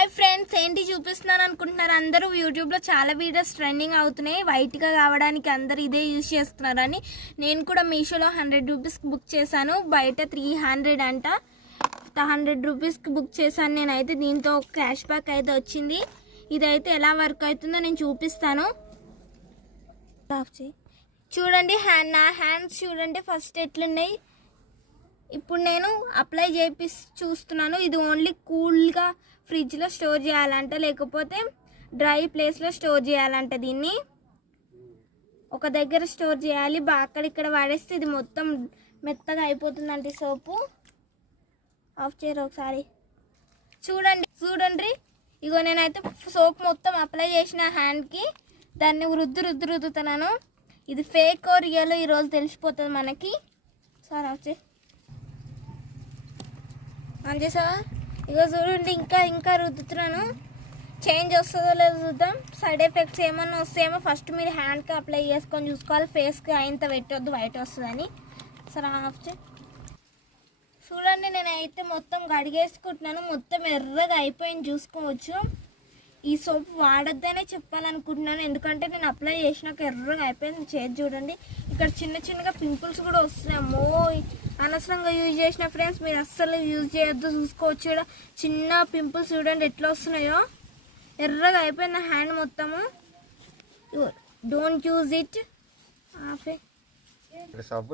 Hi friends ఏంటి చూపిస్తున్నాను అనుకుంటున్నారు? అందరూ యూట్యూబ్లో చాలా వీడియోస్ ట్రెండింగ్ అవుతున్నాయి. వైట్గా కావడానికి అందరూ ఇదే యూజ్ చేస్తున్నారని నేను కూడా మీషోలో హండ్రెడ్ రూపీస్కి బుక్ చేశాను. బయట త్రీ హండ్రెడ్ అంట. హండ్రెడ్ రూపీస్కి బుక్ చేశాను నేనైతే. దీంతో క్యాష్ బ్యాక్ అయితే వచ్చింది. ఇదైతే ఎలా వర్క్ అవుతుందో నేను చూపిస్తాను. చూడండి హ్యాండ్ నా హ్యాండ్స్ చూడండి ఫస్ట్ ఎట్లున్నాయి? ఇప్పుడు నేను అప్లై చేపి చూస్తున్నాను. ఇది ఓన్లీ కూల్గా ఫ్రిడ్జ్లో స్టోర్ చేయాలంట. లేకపోతే డ్రై ప్లేస్లో స్టోర్ చేయాలంట దీన్ని. ఒక దగ్గర స్టోర్ చేయాలి. బా అక్కడిక్కడ వాడేస్తే ఇది మొత్తం మెత్తగా అయిపోతుందంట సోపు. ఆఫ్ చేయరు ఒకసారి? చూడండి చూడండి. ఇగో నేనైతే సోప్ మొత్తం అప్లై చేసిన హ్యాండ్కి దాన్ని రుద్దు రుద్దు రుద్దుతున్నాను. ఇది ఫేక్ రియల్ ఈరోజు తెలిసిపోతుంది మనకి. సార్ ఆఫ్ చేయి. ఆన్ చేసావా? ఇగో చూడండి ఇంకా ఇంకా రుద్దుతున్నాను. చేంజ్ వస్తుందో లేదో చూద్దాం. సైడ్ ఎఫెక్ట్స్ ఏమన్నా వస్తాయేమో ఫస్ట్ మీరు హ్యాండ్కి అప్లై చేసుకొని చూసుకోవాలి. ఫేస్కి అయినంత పెట్టొద్దు వైట్ వస్తుందని. సరే ఆఫ్ చూడండి నేనైతే మొత్తం గడిగేసుకుంటున్నాను మొత్తం ఎర్రగా అయిపోయింది చూసుకోవచ్చు. ఈ సోప్ వాడొద్దనే చెప్పాలనుకుంటున్నాను. ఎందుకంటే నేను అప్లై చేసినాక ఎర్రగా అయిపోయింది. చేతి చూడండి. ఇక్కడ చిన్న చిన్నగా పింపుల్స్ కూడా వస్తున్నాయి. అమ్మో! అనవసరంగా యూజ్ చేసిన ఫ్రెండ్స్ మీరు అస్సలు యూజ్ చేయొద్దు. చూసుకోవచ్చు కూడా చిన్న పింపుల్స్ చూడండి ఎట్లా వస్తున్నాయో. ఎర్రగా అయిపోయింది హ్యాండ్ మొత్తము. డోంట్ యూజ్ ఇట్ ఆఫే సబ్బు